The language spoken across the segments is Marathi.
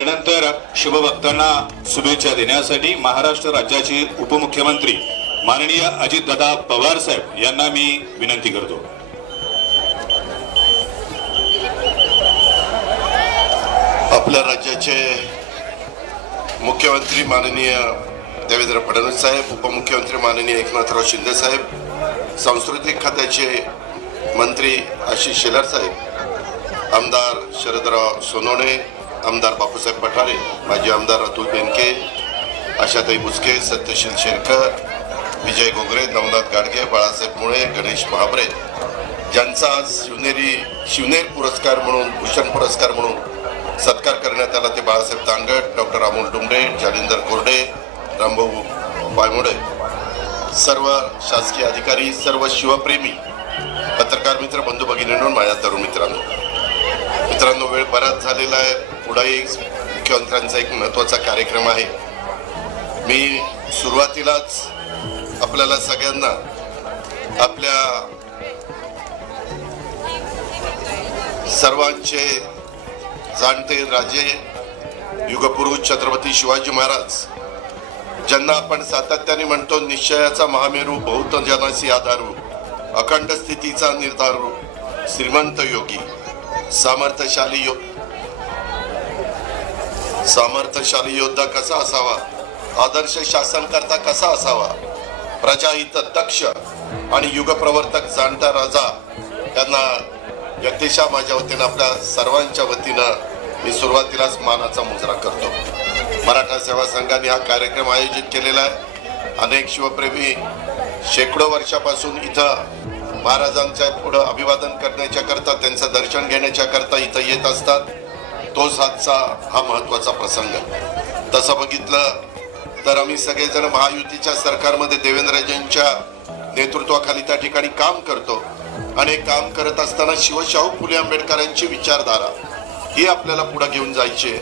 त्यानंतर शुभभक्तांना शुभेच्छा देण्यासाठी महाराष्ट्र राज्याचे उपमुख्यमंत्री माननीय अजितदादा पवार साहेब यांना मी विनंती करतो। आपल्या राज्याचे मुख्यमंत्री माननीय देवेंद्र फडणवीस साहेब, उपमुख्यमंत्री माननीय एकनाथराव शिंदे साहेब, सांस्कृतिक खात्याचे मंत्री आशिष शेलार साहेब, आमदार शरदराव सोनवणे, आमदार बापूसाहेब पठारे, माजी आमदार अतुल बेनके, आशाताई बुचके, सत्यशील शेरकर, विजय गोगरे, नवनाथ गाडगे, बाळासाहेब मुळे, गणेश महाबरे, ज्यांचा आज शिवनेर पुरस्कार म्हणून, भूषण पुरस्कार म्हणून सत्कार करण्यात आला ते बाळासाहेब तांगट, डॉक्टर अमोल डुंबरे, जालिंदर कोरडे, रामभाऊ पायमुडे, सर्व शासकीय अधिकारी, सर्व शिवप्रेमी पत्रकार मित्र, बंधू भगिनींनो, माझ्या तरुण मित्रांनो, वेळ बराच झालेला आहे। पुढे मुख्यमंत्र्यांचा एक महत्त्वाचा कार्यक्रम आहे। मी सुरुवातीलाच आपल्याला सगळ्यांना आपल्या सर्वांचे जाणते राजे, युगपुरुष छत्रपती शिवाजी महाराज, ज्यांना आपण सातत्याने म्हणतो निश्चयाचा महामेरू, बहुत जनासी आधारू, अखंड स्थितीचा निर्धारू, श्रीमंत योगी, सामर्थ्यशाली योद्धा कसा असावा, आदर्श शासनकर्ता कसा असावा, प्रजाहित दक्ष आणि युगप्रवर्तक जाणता राजा यांना व्यक्तिशः माझ्या वतीनं, आपल्या सर्वांच्या वतीनं मी सुरुवातीलाच मानाचा मुजरा करतो। मराठा सेवा संघाने हा कार्यक्रम आयोजित केलेला आहे। अनेक शिवप्रेमी शेकडो वर्षापासून इथं महाराजांच्या पुढे अभिवादन करण्याच्या करता, त्यांचं दर्शन घेण्याच्या करता इथं येत असतात। तोच आजचा हा महत्वाचा प्रसंग। तसं बघितलं तर आम्ही सगळेजण महायुतीच्या सरकारमध्ये देवेंद्रजींच्या नेतृत्वाखाली त्या ठिकाणी काम करतो आणि काम करत असताना शिवशाहू फुले आंबेडकरांची विचारधारा ही आपल्याला पुढे घेऊन जायची।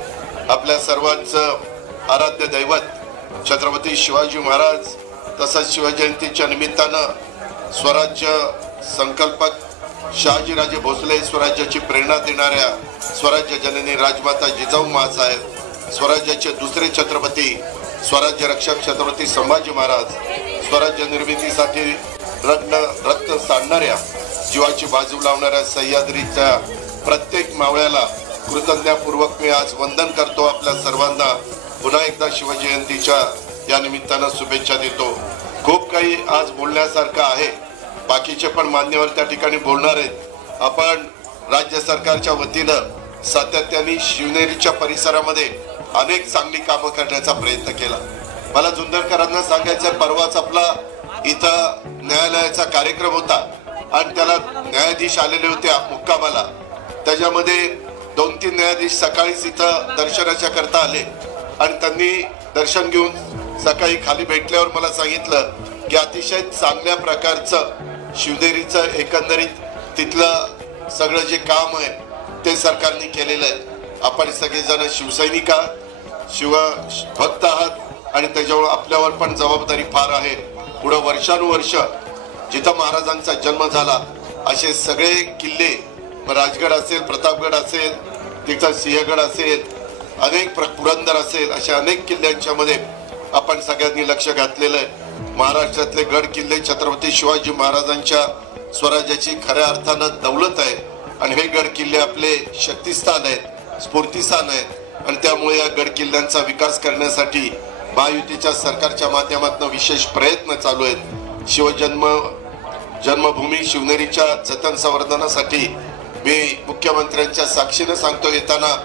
आपल्या सर्वांचं आराध्य दैवत छत्रपती शिवाजी महाराज, तसंच शिवजयंतीच्या निमित्तानं स्वराज्य संकल्पक शहाजीराजे भोसले, स्वराज्याची प्रेरणा देणाऱ्या स्वराज्य जननी राजमाता जिजाऊ माँसाहेब, स्वराज्याचे दुसरे छत्रपती, स्वराज्य रक्षक छत्रपती संभाजी महाराज, स्वराज्य निर्मितीसाठी रक्त सांडणाऱ्या, जीवाची बाजू लावणाऱ्या सह्याद्रीच्या प्रत्येक मावळ्याला कृतज्ञतापूर्वक मी आज वंदन करतो। आपल्या सर्वांना पुन्हा एकदा शिवजयंतीच्या या निमित्तानं शुभेच्छा देतो। खूप काही आज बोलण्यासारखं आहे, बाकीचे पण मान्यवर त्या ठिकाणी बोलणार आहेत। आपण राज्य सरकारच्या वतीनं सातत्याने शिवनेरीच्या परिसरामध्ये अनेक चांगली कामं करण्याचा प्रयत्न केला। मला जुन्नरकरांना सांगायचं, परवाच आपला इथं न्यायालयाचा कार्यक्रम होता आणि त्याला न्यायाधीश आलेले होते मुक्कामाला। त्याच्यामध्ये 2-3 न्यायाधीश सकाळीच इथं दर्शनाच्या करता आले आणि त्यांनी दर्शन घेऊन सकाळी खाली भेटल्यावर मला सांगितलं की अतिशय चांगल्या प्रकारचं शिवनेरीचं एकंदरीत तिथलं सगळं जे काम आहे ते सरकारने केलेलं आहे। आपण सगळेजण शिवसैनिक आहात, शिवभक्त आहात आणि त्याच्यावर आपल्यावर पण जबाबदारी फार आहे। पुढे वर्षानुवर्ष जिथं महाराजांचा जन्म झाला असे सगळे किल्ले, राजगड असेल, प्रतापगड असेल, तिथं सिंहगड असेल, अनेक पुरंदर असेल, अशा अनेक किल्ल्यांच्या मध्ये आपण सगळ्यांनी लक्ष घातलेलं आहे। महाराष्ट्रातले गड किल्ले छत्रपती शिवाजी महाराजांच्या स्वराज्याची खऱ्या अर्थानं दौलत आहे आणि हे गड किल्ले आपले शक्तिस्थान आहेत, स्फूर्तिस्थान आहेत आणि त्यामुळे या गड किल्ल्यांचा विकास करण्यासाठी महायुतीच्या सरकारच्या माध्यमातून विशेष प्रयत्न चालू आहेत। जन्मभूमी शिवनेरीच्या जतन संवर्धनासाठी मी मुख्यमंत्र्यांच्या साक्षीने सांगतो, येताना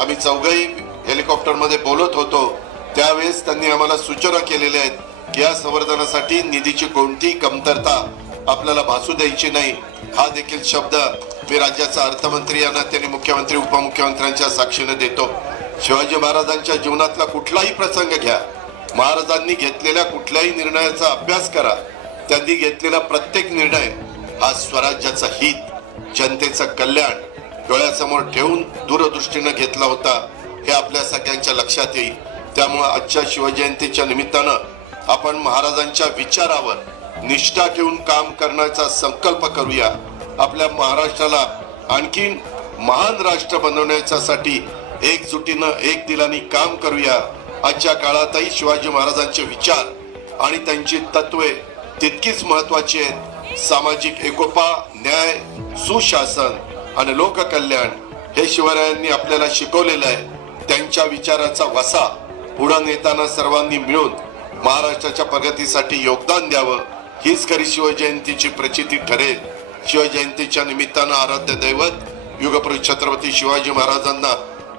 आम्ही चौघही हेलिकॉप्टरमध्ये बोलत होतो त्यावेळेस त्यांनी आम्हाला सूचना केलेल्या आहेत की या संवर्धनासाठी निधीची कोणतीही कमतरता आपल्याला भासू द्यायची नाही। हा देखील शब्द मी राज्याचा अर्थमंत्री यांना, त्यांनी मुख्यमंत्री उपमुख्यमंत्र्यांच्या साक्षीने देतो। शिवाजी महाराजांच्या जीवनातला कुठलाही प्रसंग घ्या, महाराजांनी घेतलेल्या कुठल्याही निर्णयाचा अभ्यास करा, त्यांनी घेतलेला प्रत्येक निर्णय हा स्वराज्याचा हित, जनतेचं कल्याण डोळ्यासमोर ठेवून दूरदृष्टीने घेतला होता, हे आपल्या सगळ्यांच्या लक्षात येईल। त्यामुळे आजच्या शिवजयंतीच्या निमित्तानं आपण महाराजांच्या विचारावर निष्ठा ठेवून काम करण्याचा संकल्प करूया। आपल्या महाराष्ट्राला आणखीन महान राष्ट्र बनवण्यासाठी एकजुटीनं एक दिलाने काम करूया। आजच्या काळातही शिवाजी महाराजांचे विचार आणि त्यांची तत्वे तितकीच महत्वाची आहेत। सामाजिक एकोपा, न्याय, सुशासन आणि लोककल्याण हे शिवरायांनी आपल्याला शिकवलेलं आहे। त्यांच्या विचाराचा वसा पुढे नेताना सर्वांनी मिळून महाराष्ट्राच्या प्रगतीसाठी योगदान द्यावं, हीच खरी शिवजयंतीची प्रचिती ठरेल। शिवजयंतीच्या निमित्तानं आराध्य दैवत युगपुरुष छत्रपती शिवाजी महाराजांना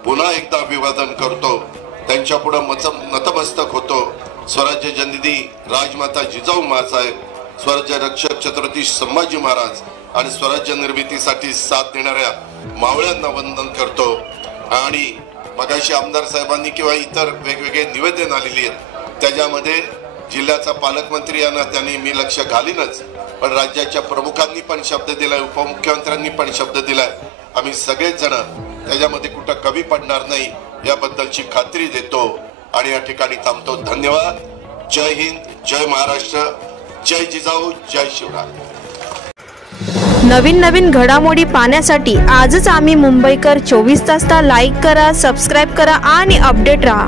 पुन्हा एकदा अभिवादन करतो, त्यांच्या पुढे नतमस्तक होतो। स्वराज्य जननी राजमाता जिजाऊ माँसाहेब, स्वराज्य रक्षक छत्रपती संभाजी महाराज आणि स्वराज्य निर्मितीसाठी साथ देणाऱ्या मावळ्यांना वंदन करतो। आणि मगाशी आमदार साहेबांनी किंवा इतर वेगवेगळे निवेदन आलेली आहेत, त्याच्यामध्ये जिल्ह्याचा पालकमंत्री यांना त्यांनी मी लक्ष घालीनच, पण राज्याच्या प्रमुखांनी पण शब्द दिलाय, उपमुख्यमंत्र्यांनी पण शब्द दिलाय। आम्ही सगळेच जण त्याच्यामध्ये कुठं कमी पडणार नाही याबद्दलची खात्री देतो आणि या ठिकाणी थांबतो। धन्यवाद। जय हिंद, जय महाराष्ट्र, जय जिजाऊ, जय शिवराय। नवीन घडामोडी पाहण्यासाठी आजच आम्ही मुंबईकर 24 तासला लाईक करा, सबस्क्राईब करा आणि अपडेट रहा।